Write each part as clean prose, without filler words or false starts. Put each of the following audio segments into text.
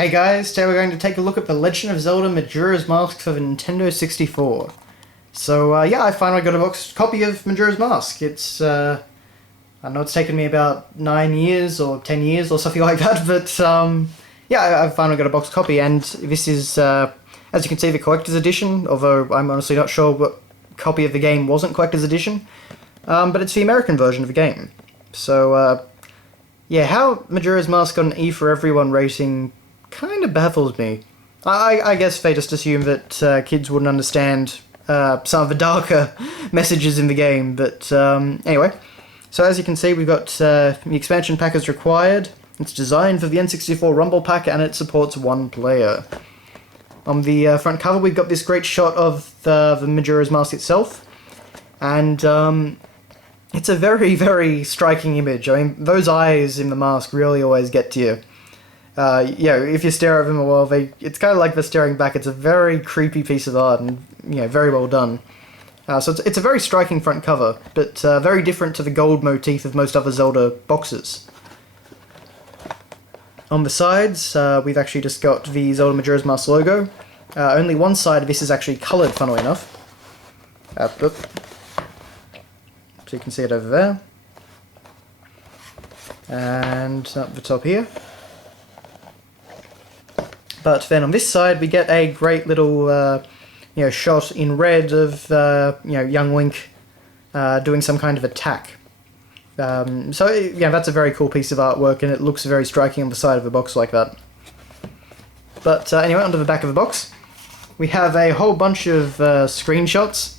Hey guys, today we're going to take a look at The Legend of Zelda Majora's Mask for the Nintendo 64. So yeah, I finally got a box copy of Majora's Mask. I know it's taken me about 9 years or 10 years or something like that, but yeah, I finally got a box copy, and this is, as you can see, the collector's edition, although I'm honestly not sure what copy of the game wasn't collector's edition, but it's the American version of the game. So yeah, how Majora's Mask got an E for Everyone rating kind of baffles me. I guess they just assume that kids wouldn't understand some of the darker messages in the game, but anyway. So as you can see, we've got the expansion pack is required. It's designed for the N64 Rumble Pack, and it supports one player. On the front cover, we've got this great shot of the Majora's Mask itself, and it's a very, very striking image. I mean, those eyes in the mask really always get to you. Yeah, if you stare at them a while, it's kind of like they're staring back. It's a very creepy piece of art, and very well done. So it's a very striking front cover, but very different to the gold motif of most other Zelda boxes. On the sides, we've actually just got the Zelda Majora's Mask logo. Only one side of this is actually coloured, funnily enough. So you can see it over there. And up the top here. But then on this side, we get a great little shot in red of young Link doing some kind of attack. So yeah, that's a very cool piece of artwork, and it looks very striking on the side of the box like that. But anyway, onto the back of the box, we have a whole bunch of screenshots.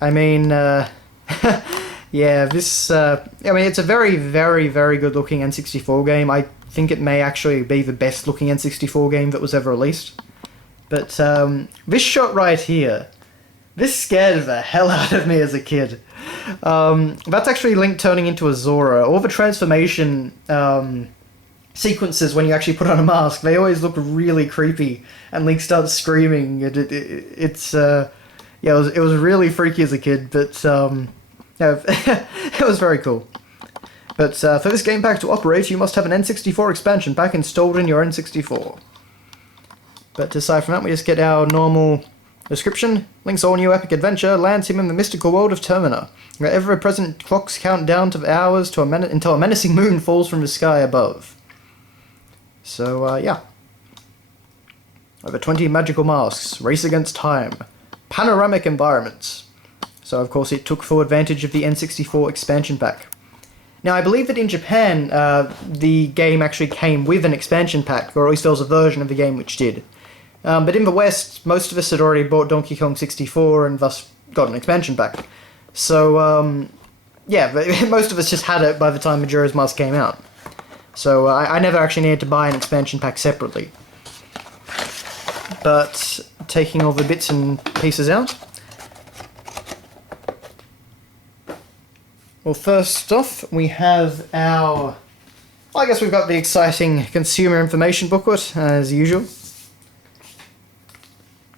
I mean, yeah, this. I mean, it's a very, very, very good looking N64 game. I think it may actually be the best looking N64 game that was ever released. But this shot right here, this scared the hell out of me as a kid. That's actually Link turning into a Zora. All the transformation sequences when you actually put on a mask, they always look really creepy, and Link starts screaming. It was really freaky as a kid, but yeah, it was very cool. But for this game pack to operate, you must have an N64 expansion pack installed in your N64. But aside from that, we just get our normal description. Link's all-new epic adventure lands him in the mystical world of Termina, where ever-present clocks count down to the hours until a menacing moon falls from the sky above. So, yeah. Over 20 magical masks, race against time, panoramic environments. So, of course, it took full advantage of the N64 expansion pack. Now, I believe that in Japan, the game actually came with an expansion pack, or at least there was a version of the game which did. But in the West, most of us had already bought Donkey Kong 64 and thus got an expansion pack. So, yeah, most of us just had it by the time Majora's Mask came out. So I never actually needed to buy an expansion pack separately. But taking all the bits and pieces out. Well, first off, we have our... Well, I guess we've got the exciting consumer information booklet, as usual.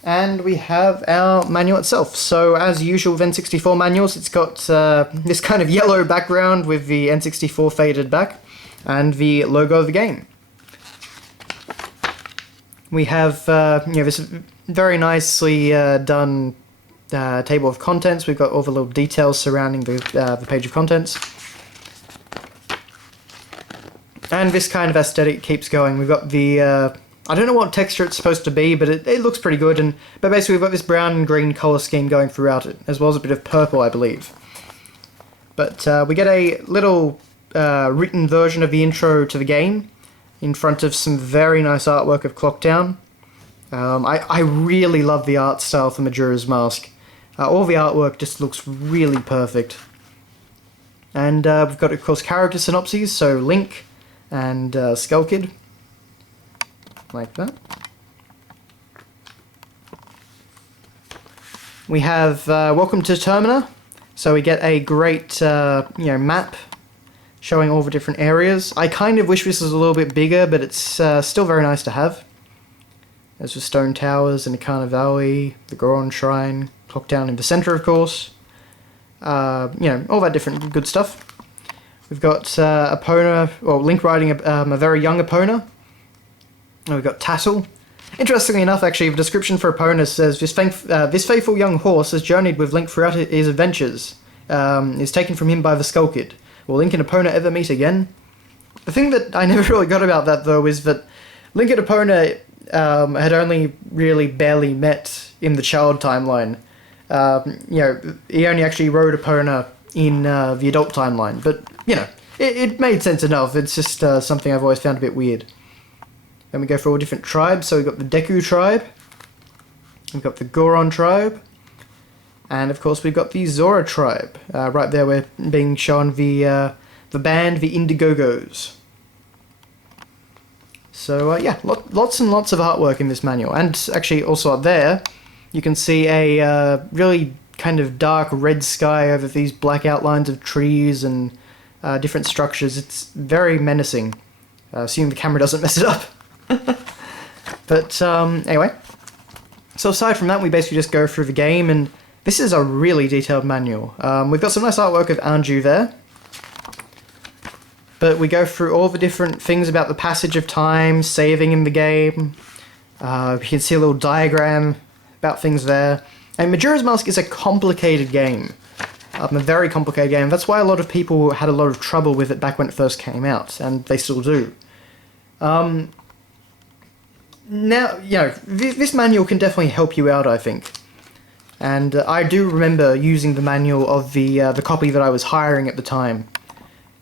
And we have our manual itself. So, as usual with N64 manuals, it's got this kind of yellow background with the N64 faded back, and the logo of the game. We have this very nicely done table of contents. We've got all the little details surrounding the page of contents. And this kind of aesthetic keeps going. We've got the... I don't know what texture it's supposed to be, but it looks pretty good. But basically we've got this brown and green colour scheme going throughout it, as well as a bit of purple, I believe. But we get a little written version of the intro to the game, in front of some very nice artwork of Clocktown. I really love the art style for Majora's Mask. All the artwork just looks really perfect. And we've got, of course, character synopses, so Link and Skull Kid. Like that. We have Welcome to Termina, so we get a great map showing all the different areas. I kind of wish this was a little bit bigger, but it's still very nice to have. There's the Stone Towers and Ikana Valley, the Goron Shrine, Clocktown in the center, of course. All that different good stuff. We've got Epona, or Link riding a very young Epona. And we've got Tassel. Interestingly enough, actually, the description for Epona says, this faithful young horse has journeyed with Link throughout his adventures. Is taken from him by the Skull Kid. Will Link and Epona ever meet again? The thing that I never really got about that, though, is that Link and Epona had only really barely met in the child timeline. He only actually rode Epona in the adult timeline, but, it made sense enough. It's just something I've always found a bit weird. Then we go for all different tribes. So we've got the Deku tribe, we've got the Goron tribe, and of course we've got the Zora tribe. Right there we're being shown the band, the Indigogos. So lots and lots of artwork in this manual. And actually also up there, you can see a really kind of dark red sky over these black outlines of trees and different structures. It's very menacing, assuming the camera doesn't mess it up. But anyway, so aside from that, we basically just go through the game, and this is a really detailed manual. We've got some nice artwork of Anju there, but we go through all the different things about the passage of time, saving in the game. You can see a little diagram about things there. And Majora's Mask is a complicated game. A very complicated game. That's why a lot of people had a lot of trouble with it back when it first came out, and they still do. Now, this manual can definitely help you out, I think. And I do remember using the manual of the copy that I was hiring at the time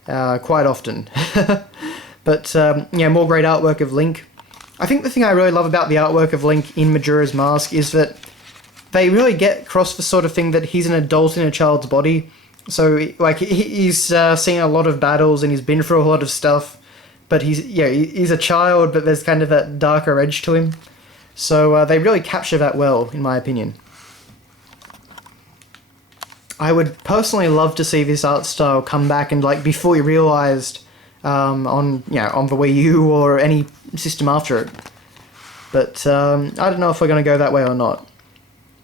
quite often. But, more great artwork of Link. I think the thing I really love about the artwork of Link in Majora's Mask is that they really get across the sort of thing that he's an adult in a child's body. So, he's seen a lot of battles and he's been through a lot of stuff. But he's a child, but there's kind of that darker edge to him. So they really capture that well, in my opinion. I would personally love to see this art style come back and be fully realised on the Wii U or any system after it. But I don't know if we're going to go that way or not.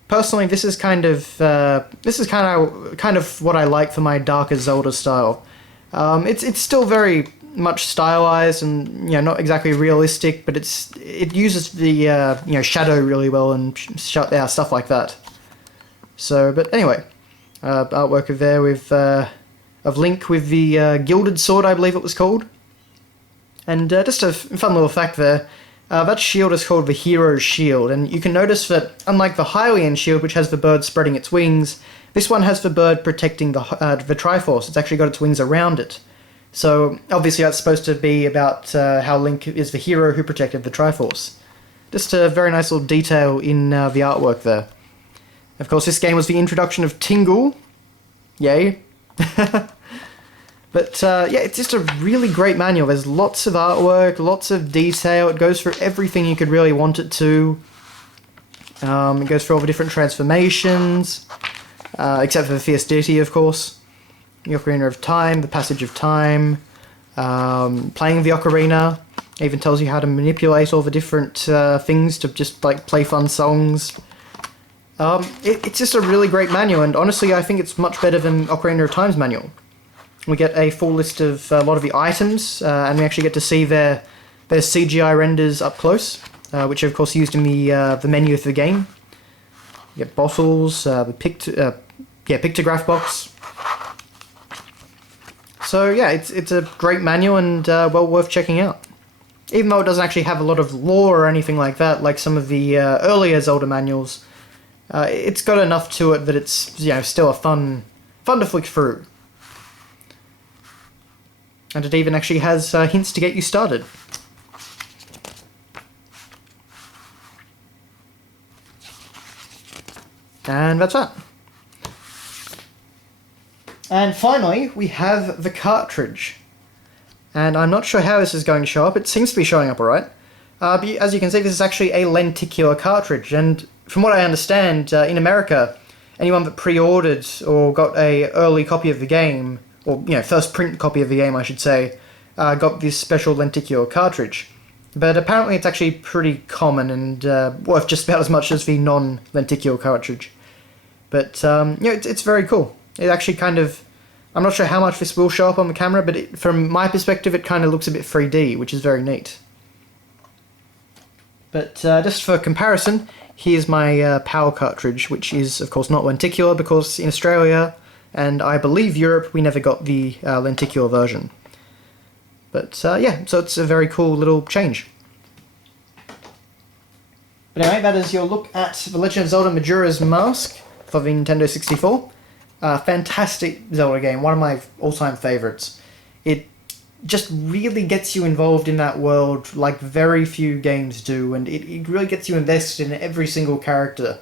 Personally, this is kind of what I like for my darker Zelda style. It's still very much stylized and not exactly realistic, but it uses the shadow really well and stuff like that. So, but anyway, artwork of there with of Link with the gilded sword, I believe it was called. And just a fun little fact there. That shield is called the Hero's Shield, and you can notice that unlike the Hylian shield, which has the bird spreading its wings, this one has the bird protecting the Triforce. It's actually got its wings around it. So, obviously that's supposed to be about how Link is the hero who protected the Triforce. Just a very nice little detail in the artwork there. Of course, this game was the introduction of Tingle. Yay. But, it's just a really great manual. There's lots of artwork, lots of detail. It goes through everything you could really want it to. It goes through all the different transformations, except for the Fierce Deity, of course. The Ocarina of Time, the Passage of Time, playing the Ocarina. It even tells you how to manipulate all the different things to just play fun songs. It's just a really great manual, and honestly I think it's much better than Ocarina of Time's manual. We get a full list of a lot of the items, and we actually get to see their CGI renders up close, which are of course used in the menu of the game. You get bottles, the pictograph box. So yeah, it's a great manual and well worth checking out. Even though it doesn't actually have a lot of lore or anything like that, like some of the earlier Zelda manuals, it's got enough to it that it's still a fun to flick through. And it even actually has hints to get you started. And that's that. And finally, we have the cartridge. And I'm not sure how this is going to show up. It seems to be showing up alright. But as you can see, this is actually a lenticular cartridge. And from what I understand, in America, anyone that pre-ordered or got a early copy of the game, or first print copy of the game, I should say, got this special lenticular cartridge. But apparently it's actually pretty common and worth just about as much as the non-lenticular cartridge. But it's very cool. It actually kind of... I'm not sure how much this will show up on the camera, but from my perspective it kind of looks a bit 3D, which is very neat. But just for comparison, here's my PAL cartridge, which is of course not lenticular because in Australia and I believe Europe we never got the lenticular version. But yeah, so it's a very cool little change. But anyway, that is your look at The Legend of Zelda Majora's Mask for the Nintendo 64. Fantastic Zelda game, one of my all-time favourites. It just really gets you involved in that world like very few games do, and it really gets you invested in every single character.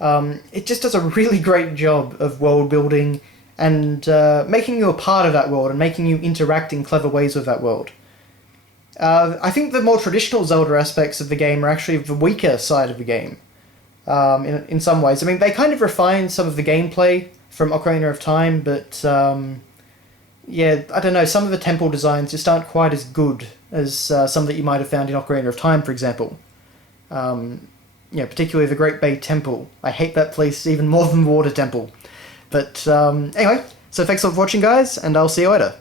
It just does a really great job of world building and making you a part of that world and making you interact in clever ways with that world. I think the more traditional Zelda aspects of the game are actually the weaker side of the game, in some ways. I mean, they kind of refine some of the gameplay from Ocarina of Time, but yeah, I don't know, some of the temple designs just aren't quite as good as some that you might have found in Ocarina of Time, for example. Yeah, particularly the Great Bay Temple. I hate that place even more than the Water Temple. But anyway, so thanks a lot for watching, guys, and I'll see you later.